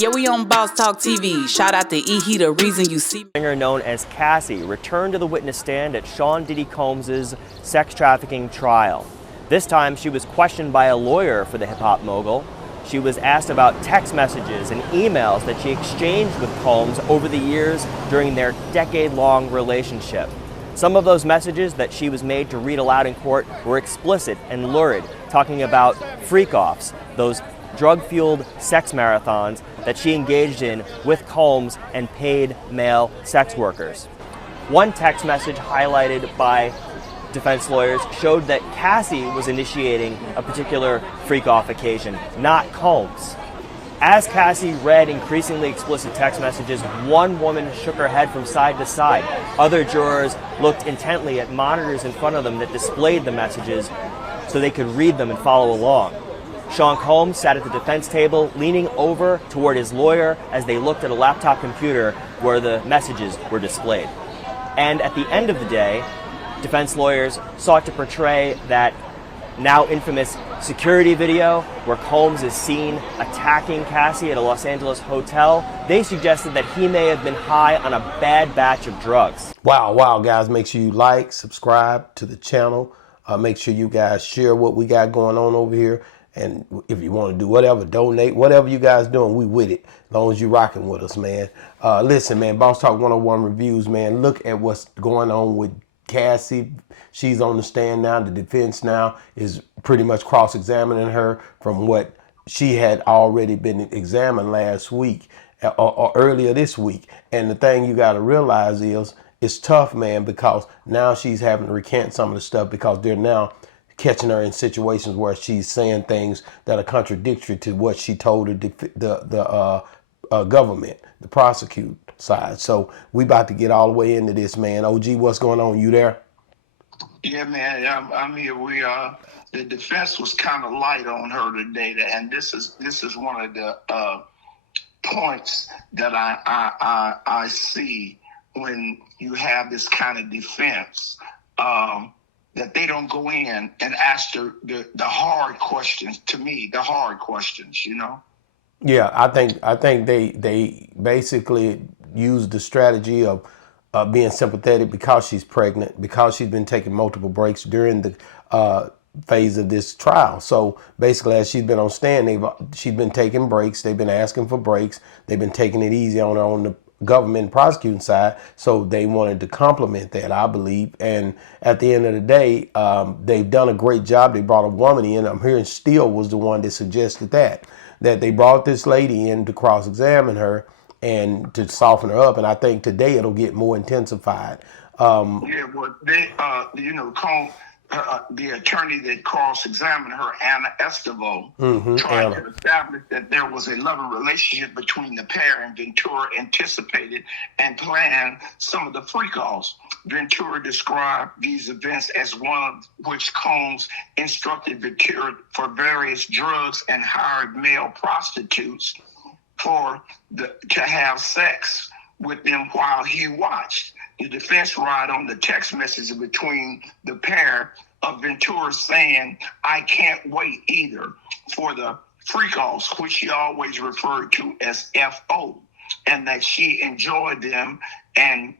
Yeah, we on Boss Talk TV. Shout out to E. He the reason you see me. Singer known as Cassie returned to the witness stand at Sean Diddy Combs' sex trafficking trial. This time she was questioned by a lawyer for the hip-hop mogul. She was asked about text messages and emails that she exchanged with Combs over the years during their decade-long relationship. Some of those messages that she was made to read aloud in court were explicit and lurid, talking about freak-offs, those drug-fueled sex marathons that she engaged in with Combs and paid male sex workers. One text message highlighted by defense lawyers showed that Cassie was initiating a particular freak-off occasion, not Combs. As Cassie read increasingly explicit text messages, one woman shook her head from side to side. Other jurors looked intently at monitors in front of them that displayed the messages so they could read them and follow along. Sean Combs sat at the defense table, leaning over toward his lawyer as they looked at a laptop computer where the messages were displayed. And at the end of the day, defense lawyers sought to portray that now infamous security video where Combs is seen attacking Cassie at a Los Angeles hotel. They suggested that he may have been high on a bad batch of drugs. Wow, guys, make sure you like, subscribe to the channel. Make sure you guys share what we got going on over here. And if you want to do whatever, donate, whatever you guys doing, we with it. As long as you rocking with us, man. Listen, man, Boss Talk 101 reviews, man. Look at what's going on with Cassie. She's on the stand now. The defense now is pretty much cross-examining her from what she had already been examined last week or earlier this week. And the thing you got to realize is it's tough, man, because now she's having to recant some of the stuff because they're now catching her in situations where she's saying things that are contradictory to what she told the government, the prosecute side. So we about to get all the way into this, man. OG, what's going on? You there? Yeah, man, I'm here. We the defense was kind of light on her today, and this is one of the points that I see when you have this kind of defense. That they don't go in and ask the hard questions, to me, the hard questions, you know? Yeah, I think they basically use the strategy of being sympathetic because she's pregnant, because she's been taking multiple breaks during the phase of this trial. So basically, as she's been on stand, she's been taking breaks. They've been asking for breaks. They've been taking it easy on her on the government and prosecuting side, so they wanted to complement that, I believe. And at the end of the day, they've done a great job. They brought a woman in. I'm hearing Steele was the one that suggested that they brought this lady in to cross-examine her and to soften her up. And I think today it'll get more intensified. Yeah, well, they, the attorney that cross-examined her, Anna Estevao, tried to establish that there was a loving relationship between the pair, and Ventura anticipated and planned some of the freak-offs. Ventura described these events as one of which Combs instructed Ventura for various drugs and hired male prostitutes to have sex with them while he watched. The defense relied on the text messages between the pair of Ventura saying, "I can't wait either," for the freak-offs, which she always referred to as FO, and that she enjoyed them, and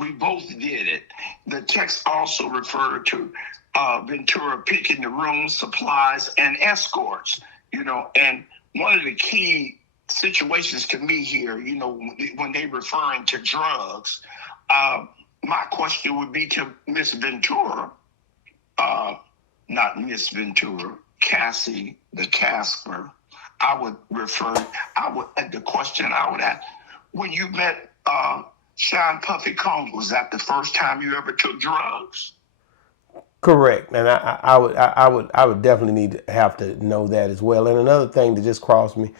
we both did it. The text also referred to Ventura picking the rooms, supplies, and escorts, you know, and one of the key situations to me here, you know, when they referring to drugs, my question would be to Miss Ventura, not Miss Ventura, Cassie, the Casper. The question I would ask, when you met Sean Puffy Combs, was that the first time you ever took drugs? Correct, and I would definitely need to have to know that as well. And another thing that just crossed me,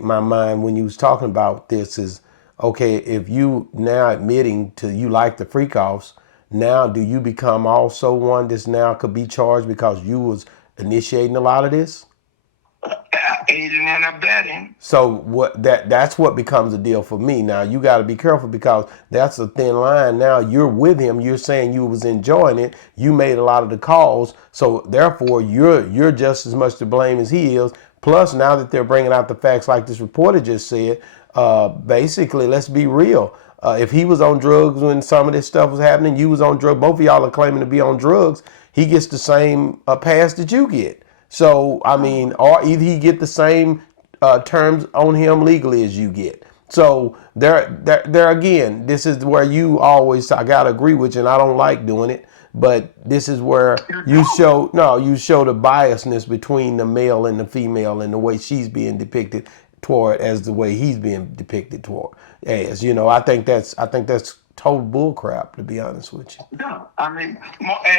my mind when you was talking about this is, okay, if you now admitting to you like the freak-offs, now do you become also one that's now could be charged because you was initiating a lot of this? Aiding and abetting. So that's what becomes a deal for me. Now you got to be careful because that's a thin line. Now you're with him. You're saying you was enjoying it. You made a lot of the calls. So therefore you're just as much to blame as he is. Plus, now that they're bringing out the facts like this reporter just said, basically, let's be real. If he was on drugs when some of this stuff was happening, you was on drugs, both of y'all are claiming to be on drugs, he gets the same pass that you get. So, I mean, or either he get the same terms on him legally as you get. So there again, this is where you always, I gotta agree with you, and I don't like doing it, but this is where you show the biasness between the male and the female and the way she's being depicted toward as the way he's being depicted toward as. You know, I think that's total bull crap, to be honest with you. No, I mean,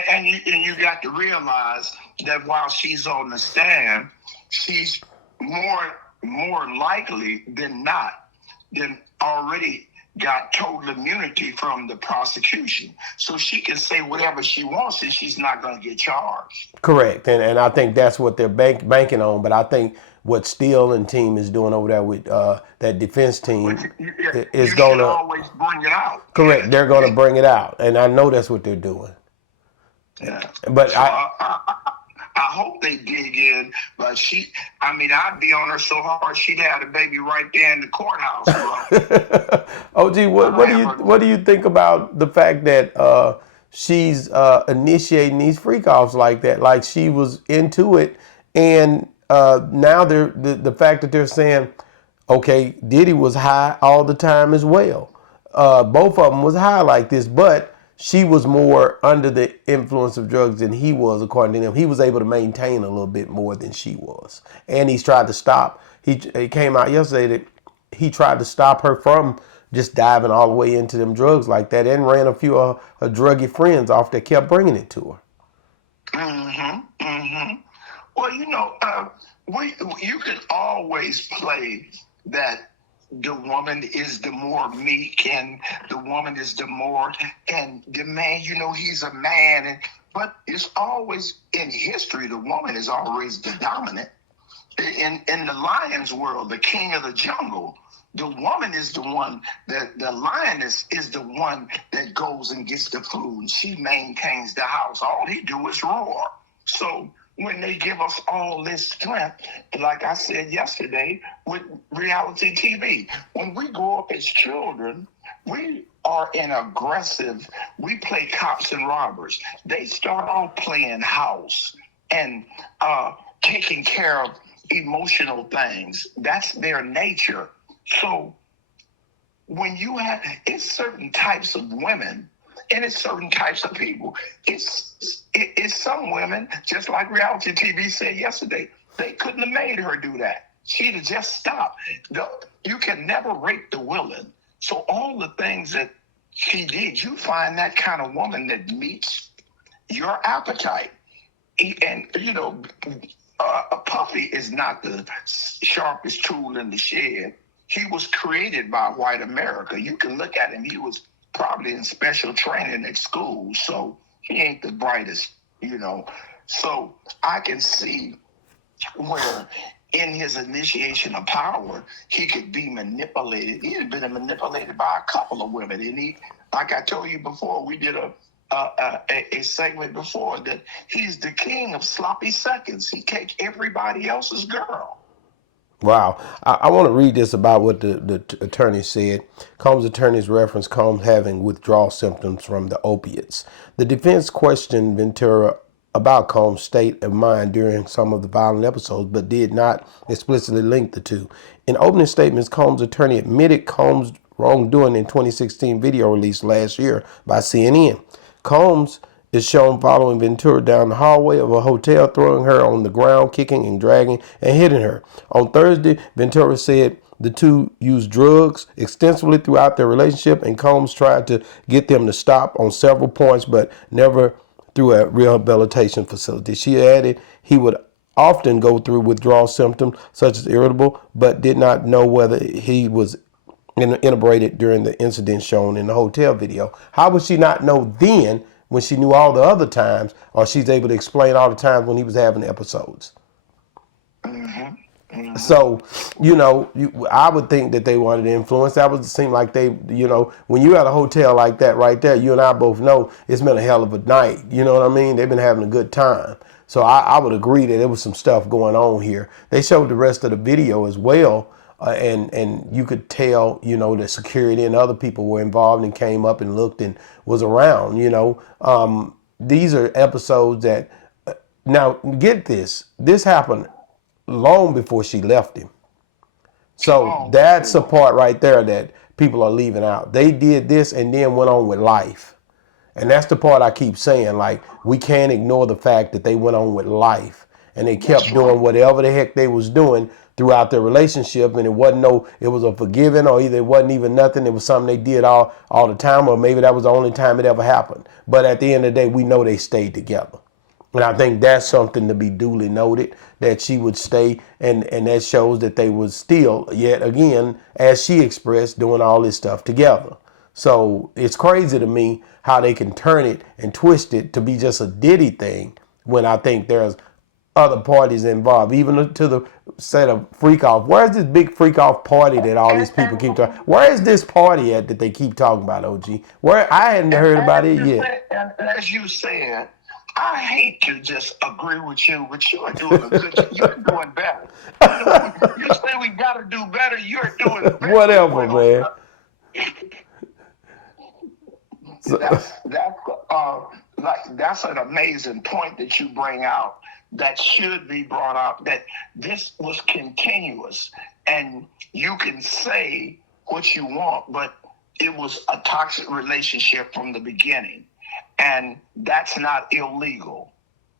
and you got to realize that while she's on the stand, she's more likely than not then already got total immunity from the prosecution. So she can say whatever she wants and she's not going to get charged. Correct. And I think that's what they're banking on. But I think what Steele and team is doing over there with that defense team is going to always bring it out. Correct. They're going to bring it out. And I know that's what they're doing. Yeah. But so I hope they dig in, but I'd be on her so hard she'd have the baby right there in the courthouse. OG, what do you think about the fact that she's initiating these freak offs like that? Like she was into it, and now the fact that they're saying, okay, Diddy was high all the time as well. Both of them was high like this, but she was more under the influence of drugs than he was, according to them. He was able to maintain a little bit more than she was. And he's tried to stop. He came out yesterday that he tried to stop her from just diving all the way into them drugs like that, and ran a few of her druggy friends off that kept bringing it to her. Mm-hmm. Mm-hmm. Well, you can always play that the woman is the more meek and the woman is the more, and the man, he's a man. But it's always in history, the woman is always the dominant. In the lion's world, the king of the jungle, the woman is the one, the lioness is the one that goes and gets the food. She maintains the house. All he do is roar. So when they give us all this strength, like I said yesterday with reality TV, when we grow up as children, we are we play cops and robbers. They start off playing house and taking care of emotional things. That's their nature. So when it's certain types of women, and it's certain types of people. It's some women, just like reality TV said yesterday, they couldn't have made her do that. She'd have just stopped. You can never rape the willing. So all the things that she did, you find that kind of woman that meets your appetite. And, Puffy is not the sharpest tool in the shed. He was created by white America. You can look at him. He was probably in special training at school, so he ain't the brightest, So I can see where in his initiation of power, he could be manipulated. He had been manipulated by a couple of women. And he, like I told you before, we did a segment before, that he's the king of sloppy seconds. He takes everybody else's girl. Wow. I want to read this about what the attorney said. Combs' attorneys referenced Combs having withdrawal symptoms from the opiates. The defense questioned Ventura about Combs' state of mind during some of the violent episodes, but did not explicitly link the two. In opening statements, Combs' attorney admitted Combs' wrongdoing in 2016 video released last year by CNN. Combs is shown following Ventura down the hallway of a hotel, throwing her on the ground, kicking and dragging and hitting her. On Thursday, Ventura said the two used drugs extensively throughout their relationship, and Combs tried to get them to stop on several points, but never through a rehabilitation facility. She added he would often go through withdrawal symptoms such as irritable, but did not know whether he was inebriated during the incident shown in the hotel video. How would she not know then when she knew all the other times, or she's able to explain all the times when he was having episodes? Mm-hmm. Mm-hmm. So, I would think that they wanted to influence. That would seem like they, when you're at a hotel like that right there, you and I both know it's been a hell of a night. You know what I mean? They've been having a good time. So I would agree that there was some stuff going on here. They showed the rest of the video as well. And you could tell, you know, the security and other people were involved and came up and looked and was around, you know. These are episodes that, now get this, this happened long before she left him. So that's a part right there that people are leaving out. They did this and then went on with life. And that's the part I keep saying, like, we can't ignore the fact that they went on with life and they kept doing whatever the heck they was doing throughout their relationship. And it was a forgiving, or either it wasn't even nothing. It was something they did all the time, or maybe that was the only time it ever happened. But at the end of the day, we know they stayed together. And I think that's something to be duly noted, that she would stay, and that shows that they was still, yet again, as she expressed, doing all this stuff together. So it's crazy to me how they can turn it and twist it to be just a Diddy thing, when I think there's other parties involved, even to the set of freak off. Where's this big freak off party that all these people keep talking? Where is this party at that they keep talking about, OG? Where I hadn't heard about it yet. And as you said, I hate to just agree with you, but you are doing a good job. You're doing better. You say we got to do better. You're doing better. Whatever, man. That's an amazing point that you bring out, that should be brought up, that this was continuous, and you can say what you want, but it was a toxic relationship from the beginning, and that's not illegal.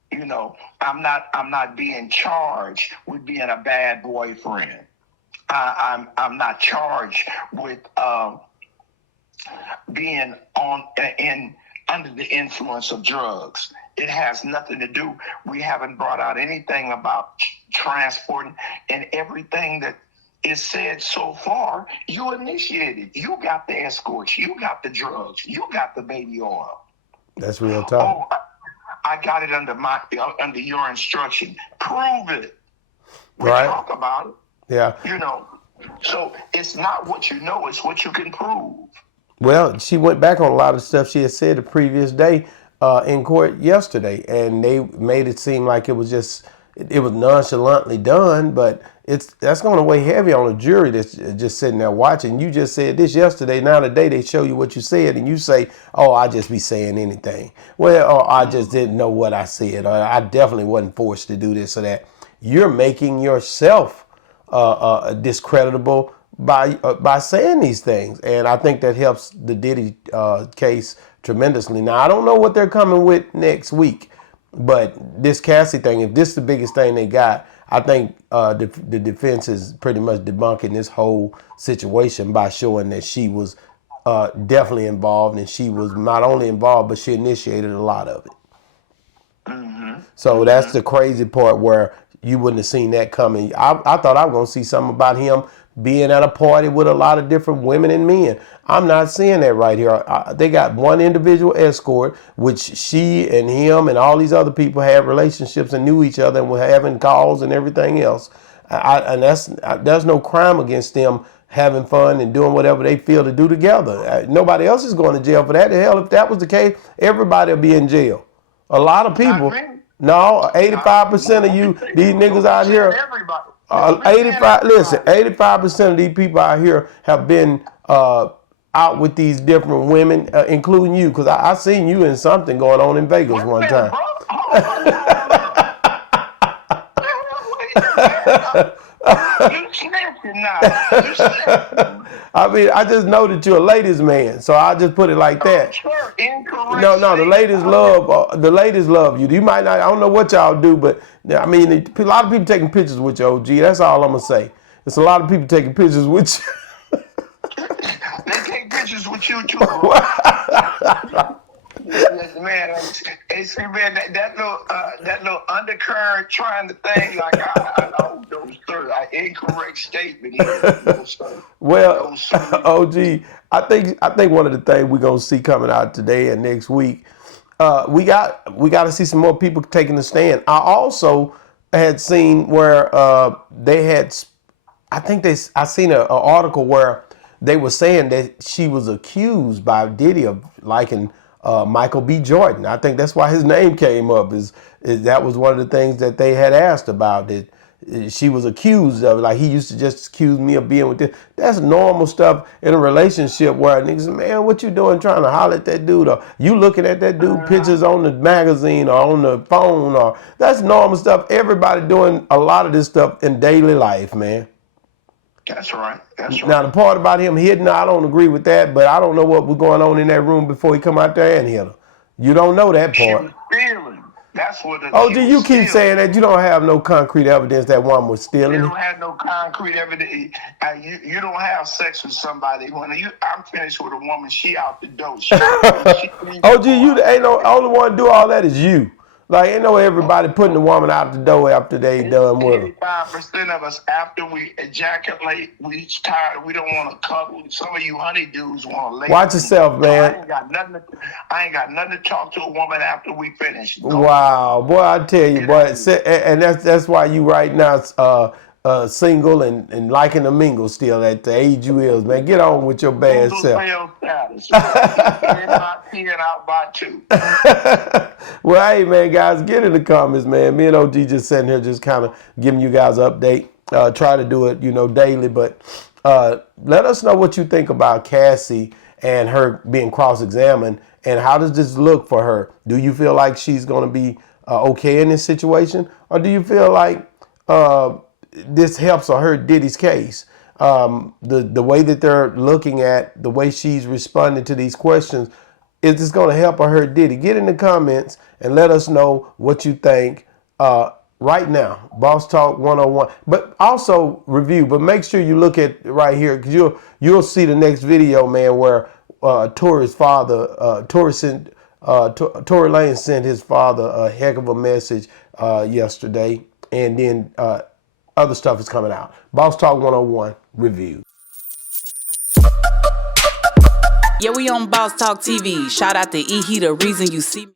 You know, I'm not being charged with being a bad boyfriend. I'm not charged with being under the influence of drugs. It has nothing to do. We haven't brought out anything about transporting, and everything that is said so far, you initiated. You got the escorts. You got the drugs. You got the baby oil. That's real talk. Oh, I got it under your instruction. Prove it. We talk about it. Yeah. You know, so it's not what you know, it's what you can prove. Well, she went back on a lot of stuff she had said the previous day in court yesterday, and they made it seem like it was nonchalantly done, but that's going to weigh heavy on a jury that's just sitting there watching. You just said this yesterday. Now today they show you what you said, and you say, "Oh, I just be saying anything." Well, or I just didn't know what I said, or I definitely wasn't forced to do this or that. You're making yourself discreditable by saying these things, and I think that helps the Diddy case tremendously. Now, I don't know what they're coming with next week, but this Cassie thing, if this is the biggest thing they got, I think the defense is pretty much debunking this whole situation by showing that she was definitely involved, and she was not only involved, but she initiated a lot of it. Mm-hmm. So that's the crazy part, where you wouldn't have seen that coming. I thought I was going to see something about him being at a party with a lot of different women and men. I'm not seeing that right here. They got one individual escort, which she and him and all these other people had relationships and knew each other and were having calls and everything else. And there's no crime against them having fun and doing whatever they feel to do together. Nobody else is going to jail for that. The hell, if that was the case, everybody would be in jail. A lot of people. No, 85% of you, these niggas out here. 85% of these people out here have been out with these different women, including you, because I seen you in something going on in Vegas one time. I mean, I just know that you're a ladies' man, so I just put it like that. No, the ladies love you. You might not. I don't know what y'all do, but I mean, a lot of people taking pictures with you, OG. That's all I'm gonna say. It's a lot of people taking pictures with you. They take pictures with you too, bro. Man, see, man, that little undercurrent trying to think like I know those sir, incorrect statement here. Well, OG, I think one of the things we're gonna see coming out today and next week, we got to see some more people taking the stand. I also had seen where they had, I seen an article where they were saying that she was accused by Diddy of liking Michael B. Jordan. I think that's why his name came up. Is that was one of the things that they had asked about, that she was accused of. Like, he used to just accuse me of being with this. That's normal stuff in a relationship where niggas, man, what you doing trying to holler at that dude? Or you looking at that dude pictures on the magazine or on the phone? Or that's normal stuff. Everybody doing a lot of this stuff in daily life, man. That's right. That's right. Now, the part about him hitting her, I don't agree with that, but I don't know what was going on in that room before he come out there and hit her. You don't know that She part. was stealing. That's what. OG, you keep saying that. You don't have no concrete evidence that woman was stealing. You don't have no concrete evidence. You don't have sex with somebody. I'm finished with a woman, she out the door. OG, you ain't no only one to do all that is you. Like, ain't no everybody putting the woman out the door after they done with her. 85% of us, after we ejaculate, we tired. We don't want to cuddle. Some of you honeydews want to lay. Watch yourself, man. So I ain't got nothing to talk to a woman after we finish. Wow, boy, I tell you, boy, and that's why you right now single and liking to mingle still at the age you is, man. Get on with your bad self. Out by 2. Well, hey, man, guys, get in the comments, man. Me and OG just sitting here just kind of giving you guys an update. Try to do it, daily, but let us know what you think about Cassie and her being cross-examined, and how does this look for her? Do you feel like she's going to be okay in this situation, or do you feel like this helps or hurt Diddy's case? The way that they're looking at the way she's responding to these questions, is this going to help or hurt Diddy? Get in the comments and let us know what you think right now. Boss Talk 101. But also review. But make sure you look at right here, because you'll see the next video, man, where Tory's father, Tory Lanez sent his father a heck of a message yesterday, and then other stuff is coming out. Boss Talk 101 review. Yeah, we on Boss Talk TV. Shout out to E. He the reason you see me.